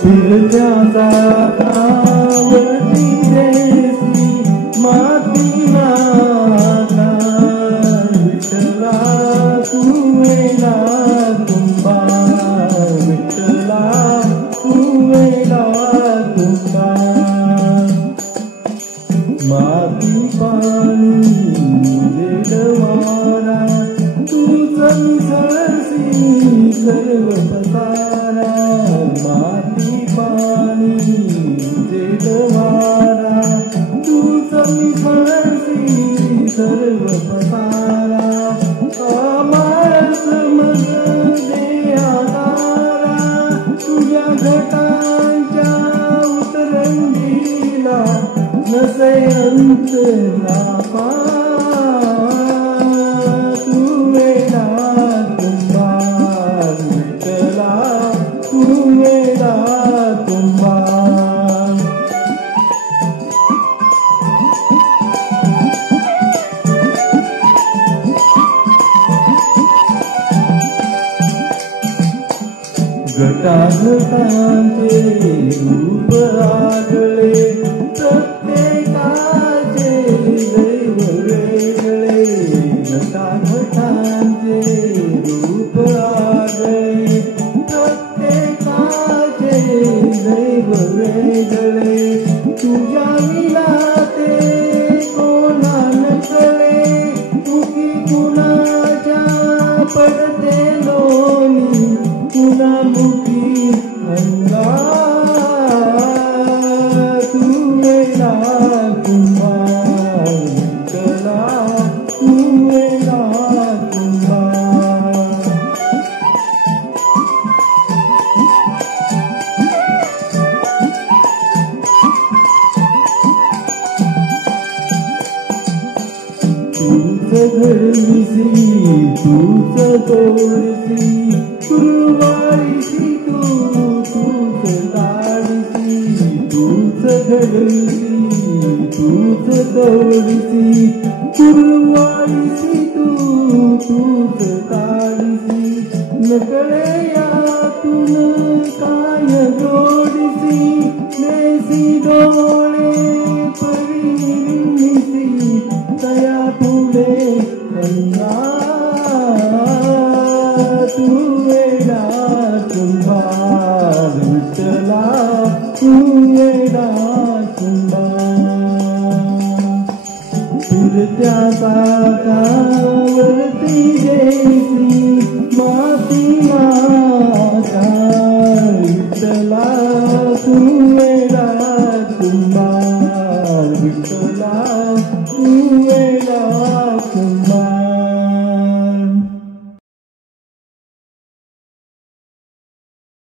फिरत्या जातावरती देसी मातीला विठ्ठला तू वेडा तुंबा, विठ्ठला तू वेडा तुंबा. माती पाणी वारा तूच मिसळसी सर्व पसारा. माती पाणी वारा तूच मिसळसी सर्व पसारा. आमाळस मग देहादारा तुझ्या घटांच्या उतरंगीला नसे अंतरा तू वेडा तुंबा, विठ्ठला तू वेडा तुंबा. घटाघटांचे रूप आगळे प्रत्येकाचे दैव वेगळे. घटाघटांचे रूप आगळे प्रत्येकाचे दैव वेगळे. तुझ्या विलाते कोणा नकळे तुकी कुणाच्या पडते लोणी कुणामुखी अंगा. तू वेडा तुंबा, विठ्ठला तू वेडा तुंबा. तूच घडविसी तूच तोडसी कुरवाळीसी तूच लाडसी. तूच घडविसी तूच तोडसी कुरवाळीसी तूच लाडसी. नकळे यातून काय जोडसी नेसी डोळे परिनिसी तया पुढे गंगा. तू वेडा तुंबा, विठ्ठला तू वेडा तुंबा. फिरत्या जातावरती देसी मातीला विठ्ठला तू वेडा तुंबा, विठ्ठला तू वेडा तुंबा.